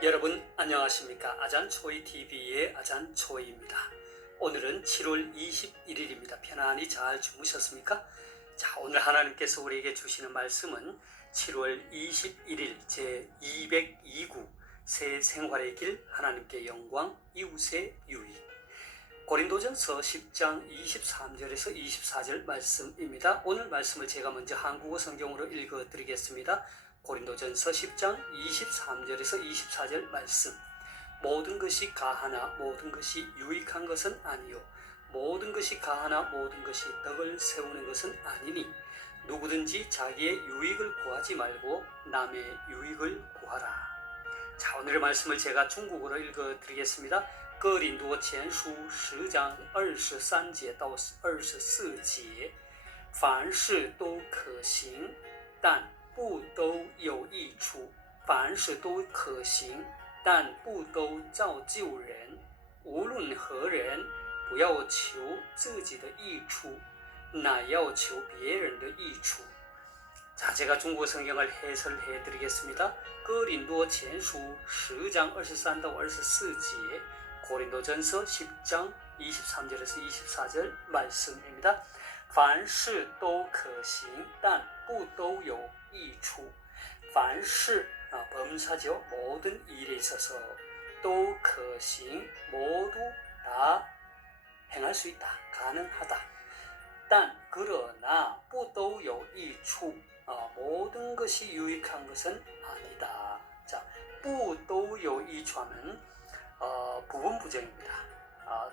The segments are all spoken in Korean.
여러분 안녕하십니까? 아잔초이TV의 아잔초이입니다. 오늘은 7월 21일입니다. 편안히 잘 주무셨습니까? 자, 오늘 하나님께서 우리에게 주시는 말씀은 7월 21일 제202구 새 생활의 길 하나님께 영광 이웃의 유익 고린도전서 10장 23절에서 24절 말씀입니다. 오늘 말씀을 제가 먼저 한국어 성경으로 읽어드리겠습니다. 고린도전서 10장 23절에서 24절 말씀. 모든 것이 가하나 모든 것이 유익한 것은 아니요 모든 것이 가하나 모든 것이 덕을 세우는 것은 아니니 누구든지 자기의 유익을 구하지 말고 남의 유익을 구하라. 자, 오늘의 말씀을 제가 중국어로 읽어드리겠습니다. 哥林多前书10章23节到24节，凡事都可行，但不都有益处，凡事都可行，但不都造就人。无论何人，不要求自己的益处，乃要求别人的益处。 자, 제가 중국어 성경을 해설해 드리겠습니다. 哥林多前书10장 23到24节， 고린도전서 10장 23절에서 24절 말씀입니다. 凡事都可行，但不都有益处。凡事 범사죠. 모든 일에 있어서 都可行 모두 다 행할 수 있다. 가능하다. 但 그러나 不都有益处 모든 것이 유익한 것은 아니다. 자, 不都有益处하면 부분 부정입니다.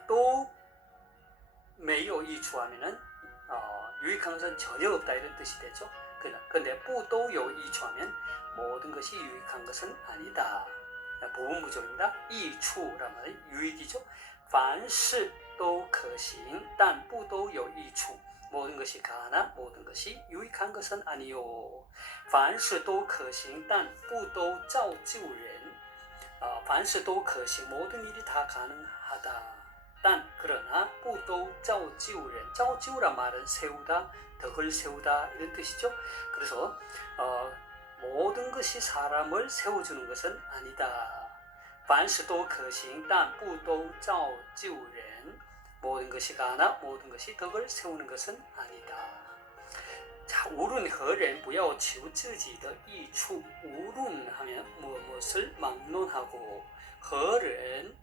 또 没有益处하면은 유익한 것은 전혀 없다 이런 뜻이 되죠. 근데 不都有益处하면 모든 것이 유익한 것은 아니다. 부분 부정입니다. 益处라면 유익이죠. 凡事都可行但不都有益处 모든 것이 가하나 모든 것이 유익한 것은 아니요. 凡事都可行但不都造就人 凡事都可行 모든 일이 다 가능하다. 단 그러나 不都造就人 造就란 말은 세우다, 덕을 세우다 이런 뜻이죠. 그래서 모든 것이 사람을 세워주는 것은 아니다. 凡事都可行但不都造就人 모든 것이 가하나 모든 것이 덕을 세우는 것은 아니다. 자, 无论何人不要求自己的益处 无论하면 무엇을 막론하고 何人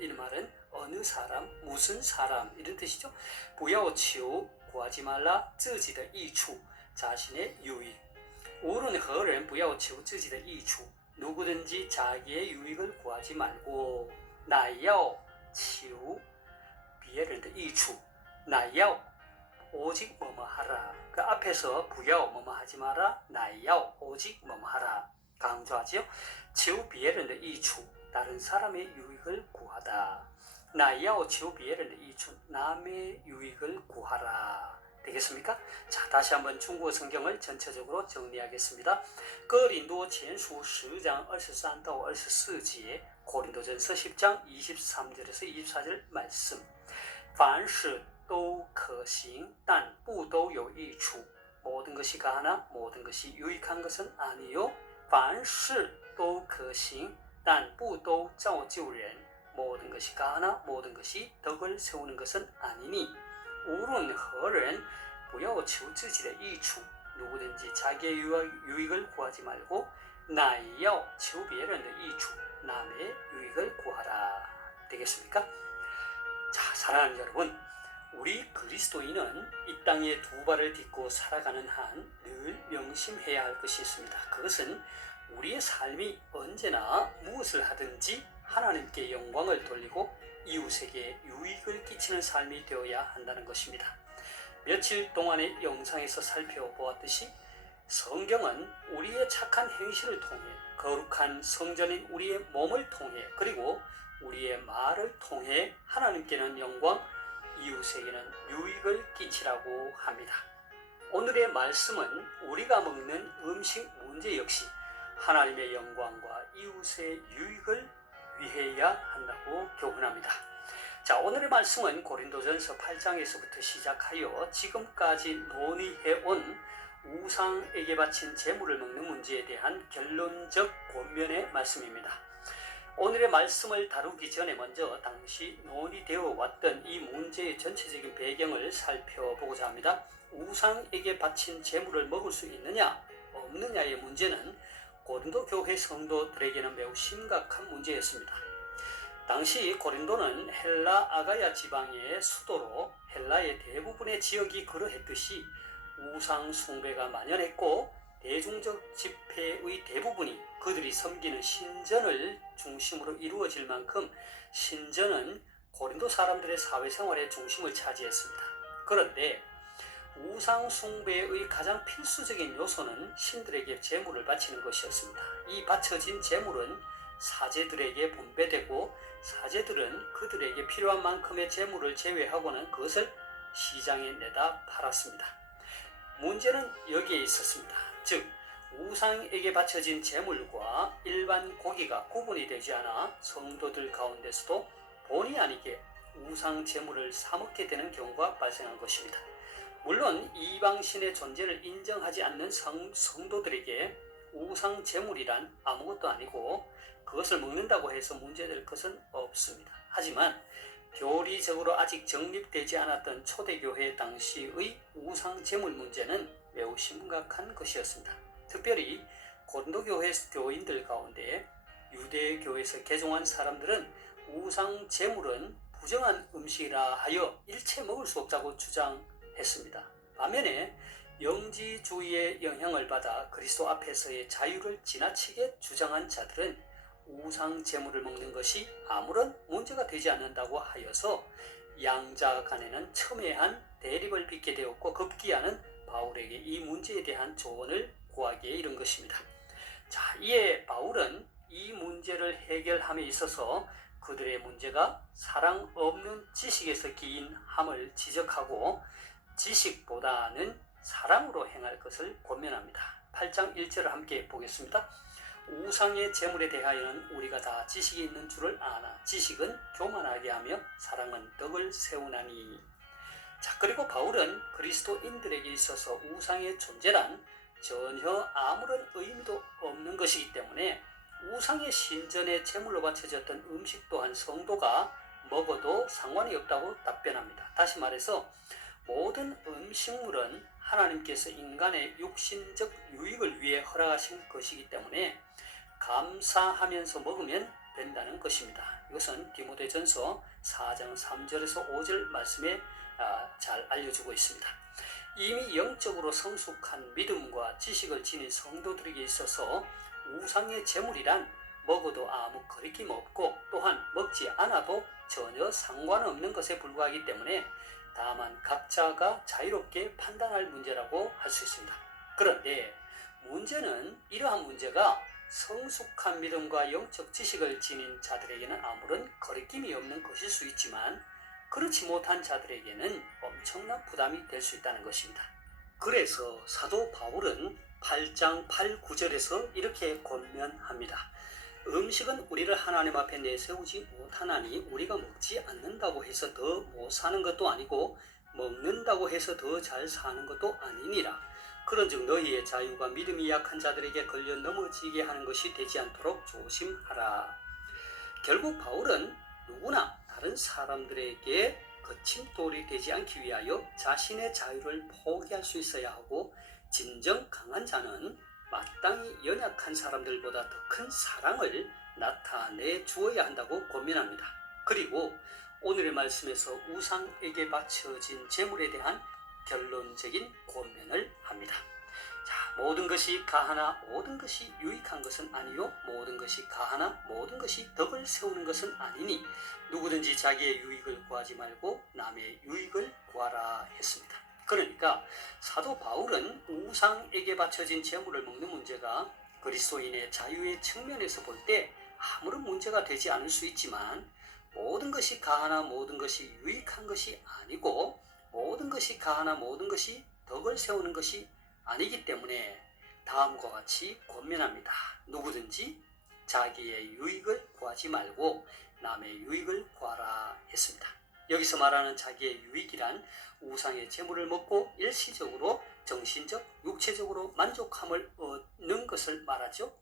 이 말은 어느 사람, 무슨 사람 이런 뜻이죠. 不要求 구하지 말라 自己的益处 자신의 유익 无论何人不要求自己的益处 누구든지 자기의 유익을 구하지 말고 乃要求别人的益处 乃要 오직 뭐뭐 하라. 그 앞에서 부여 뭐뭐 하지 마라. 乃要 오직 뭐뭐 하라. 강조하지요. 求别人的益处 다른 사람의 유익을 구하다. 乃要求别人的益处 남의 유익을 구하라. 되겠습니까? 자, 다시 한번 중국어 성경을 전체적으로 정리하겠습니다. 哥林多前书10장 23到24节 고린도전서 10장 23절에서 24절 말씀 凡事都可行但不都有益处 모든 것이 가하나 모든 것이 유익한 것은 아니요 凡事都可行但不都造就人 모든 것이 가하나 모든 것이 덕을 세우는 것은 아니니 无论何人不要求自己的益处 누구든지 자기의 유익을 구하지 말고 乃要求别人的益处 남의 유익을 구하라. 되겠습니까? 자, 사랑하는 여러분, 우리 그리스도인은 이 땅에 두 발을 딛고 살아가는 한 늘 명심해야 할 것이 있습니다. 그것은 우리의 삶이 언제나 무엇을 하든지 하나님께 영광을 돌리고 이웃에게 유익을 끼치는 삶이 되어야 한다는 것입니다. 며칠 동안의 영상에서 살펴보았듯이 성경은 우리의 착한 행실을 통해 거룩한 성전인 우리의 몸을 통해 그리고 우리의 말을 통해 하나님께는 영광, 이웃에게는 유익을 끼치라고 합니다. 오늘의 말씀은 우리가 먹는 음식 문제 역시 하나님의 영광과 이웃의 유익을 위해야 한다고 교훈합니다. 자, 오늘의 말씀은 고린도전서 8장에서부터 시작하여 지금까지 논의해온 우상에게 바친 제물을 먹는 문제에 대한 결론적 권면의 말씀입니다. 오늘의 말씀을 다루기 전에 먼저 당시 논의되어 왔던 이 문제의 전체적인 배경을 살펴보고자 합니다. 우상에게 바친 제물을 먹을 수 있느냐 없느냐의 문제는 고린도 교회 성도들에게는 매우 심각한 문제였습니다. 당시 고린도는 헬라 아가야 지방의 수도로 헬라의 대부분의 지역이 그러했듯이 우상 숭배가 만연했고 대중적 집회의 대부분이 그들이 섬기는 신전을 중심으로 이루어질 만큼 신전은 고린도 사람들의 사회생활의 중심을 차지했습니다. 그런데 우상 숭배의 가장 필수적인 요소는 신들에게 제물을 바치는 것이었습니다. 이 바쳐진 제물은 사제들에게 분배되고 사제들은 그들에게 필요한 만큼의 제물을 제외하고는 그것을 시장에 내다 팔았습니다. 문제는 여기에 있었습니다. 즉 우상에게 바쳐진 제물과 일반 고기가 구분이 되지 않아 성도들 가운데서도 본의 아니게 우상 제물을 사먹게 되는 경우가 발생한 것입니다. 물론 이방신의 존재를 인정하지 않는 성도들에게 우상 제물이란 아무것도 아니고 그것을 먹는다고 해서 문제될 것은 없습니다. 하지만 교리적으로 아직 정립되지 않았던 초대교회 당시의 우상 제물 문제는 매우 심각한 것이었습니다. 특별히 고린도 교회 교인들 가운데 유대교에서 개종한 사람들은 우상 제물은 부정한 음식이라 하여 일체 먹을 수 없다고 주장했습니다. 반면에 영지주의의 영향을 받아 그리스도 앞에서의 자유를 지나치게 주장한 자들은 우상 제물을 먹는 것이 아무런 문제가 되지 않는다고 하여서 양자 간에는 첨예한 대립을 빚게 되었고 급기야는 바울에게 이 문제에 대한 조언을 구하기에 이른 것입니다. 자, 이에 바울은 이 문제를 해결함에 있어서 그들의 문제가 사랑 없는 지식에서 기인함을 지적하고 지식보다는 사랑으로 행할 것을 권면합니다. 8장 1절을 함께 보겠습니다. 우상의 제물에 대하여는 우리가 다 지식이 있는 줄을 아나 지식은 교만하게 하며 사랑은 덕을 세우나니. 자, 그리고 바울은 그리스도인들에게 있어서 우상의 존재란 전혀 아무런 의미도 없는 것이기 때문에 우상의 신전에 제물로 바쳐졌던 음식 또한 성도가 먹어도 상관이 없다고 답변합니다. 다시 말해서 모든 음식물은 하나님께서 인간의 육신적 유익을 위해 허락하신 것이기 때문에 감사하면서 먹으면 된다는 것입니다. 이것은 디모데전서 4장 3절에서 5절 말씀에 잘 알려주고 있습니다. 이미 영적으로 성숙한 믿음과 지식을 지닌 성도들에게 있어서 우상의 제물이란 먹어도 아무 거리낌 없고 또한 먹지 않아도 전혀 상관없는 것에 불과하기 때문에 다만 각자가 자유롭게 판단할 문제라고 할 수 있습니다. 그런데 문제는 이러한 문제가 성숙한 믿음과 영적 지식을 지닌 자들에게는 아무런 거리낌이 없는 것일 수 있지만 그렇지 못한 자들에게는 엄청난 부담이 될 수 있다는 것입니다. 그래서 사도 바울은 8장 8, 9절에서 이렇게 권면합니다. 음식은 우리를 하나님 앞에 내세우지 못하나니 우리가 먹지 않는다고 해서 더 못 사는 것도 아니고 먹는다고 해서 더 잘 사는 것도 아니니라. 그런즉 너희의 자유가 믿음이 약한 자들에게 걸려 넘어지게 하는 것이 되지 않도록 조심하라. 결국 바울은 누구나 다른 사람들에게 거침돌이 되지 않기 위하여 자신의 자유를 포기할 수 있어야 하고 진정 강한 자는 마땅히 연약한 사람들보다 더 큰 사랑을 나타내 주어야 한다고 권면합니다. 그리고 오늘의 말씀에서 우상에게 바쳐진 제물에 대한 결론적인 권면을 합니다. 자, 모든 것이 가하나 모든 것이 유익한 것은 아니요 모든 것이 가하나 모든 것이 덕을 세우는 것은 아니니 누구든지 자기의 유익을 구하지 말고 남의 유익을 구하라 했습니다. 그러니까 사도 바울은 우상에게 바쳐진 제물을 먹는 문제가 그리스도인의 자유의 측면에서 볼 때 아무런 문제가 되지 않을 수 있지만 모든 것이 가하나 모든 것이 유익한 것이 아니고 모든 것이 가하나 모든 것이 덕을 세우는 것이 아니기 때문에 다음과 같이 권면합니다. 누구든지 자기의 유익을 구하지 말고 남의 유익을 구하라 했습니다. 여기서 말하는 자기의 유익이란 우상의 제물을 먹고 일시적으로 정신적, 육체적으로 만족함을 얻는 것을 말하죠.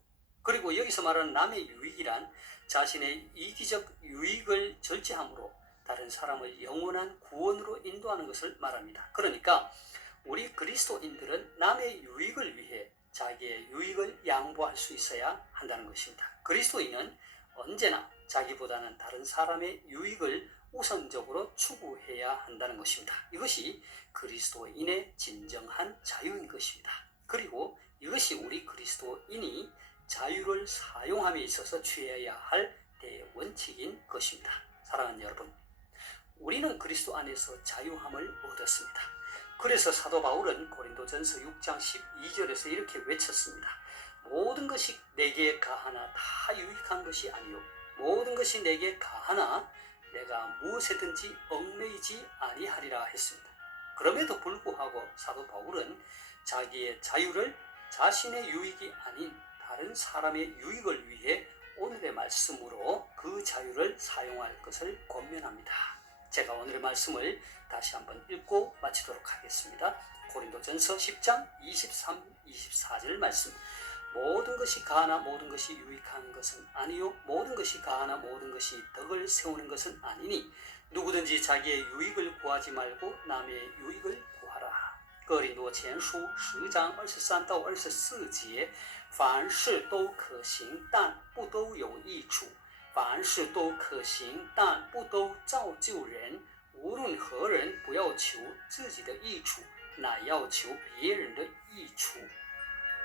그리고 여기서 말하는 남의 유익이란 자신의 이기적 유익을 절제함으로 다른 사람을 영원한 구원으로 인도하는 것을 말합니다. 그러니까 우리 그리스도인들은 남의 유익을 위해 자기의 유익을 양보할 수 있어야 한다는 것입니다. 그리스도인은 언제나 자기보다는 다른 사람의 유익을 우선적으로 추구해야 한다는 것입니다. 이것이 그리스도인의 진정한 자유인 것입니다. 그리고 이것이 우리 그리스도인이 자유를 사용함에 있어서 취해야 할 대원칙인 것입니다. 사랑하는 여러분, 우리는 그리스도 안에서 자유함을 얻었습니다. 그래서 사도 바울은 고린도전서 6장 12절에서 이렇게 외쳤습니다. 모든 것이 내게 가하나 다 유익한 것이 아니요 모든 것이 내게 가하나 내가 무엇에든지 얽매이지 아니하리라 했습니다. 그럼에도 불구하고 사도 바울은 자기의 자유를 자신의 유익이 아닌 다른 사람의 유익을 위해 오늘의 말씀으로 그 자유를 사용할 것을 권면합니다. 제가 오늘의 말씀을 다시 한번 읽고 마치도록 하겠습니다. 고린도전서 10장 23, 24절 말씀. 모든 것이 가하나 모든 것이 유익한 것은 아니요 모든 것이 가하나 모든 것이 덕을 세우는 것은 아니니 누구든지 자기의 유익을 구하지 말고 남의 유익을 구하라. 哥林多前书10章23到24节，凡事都可行，但不都有益处；凡事都可行，但不都造就人。无论何人，不要求自己的益处，乃要求别人的益处。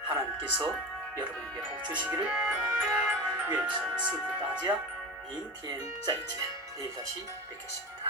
하나님께서 여러분에게 복 주시기를 원합니다. 愿神赐福大家，明天再见。 내일 다시 뵙겠습니다.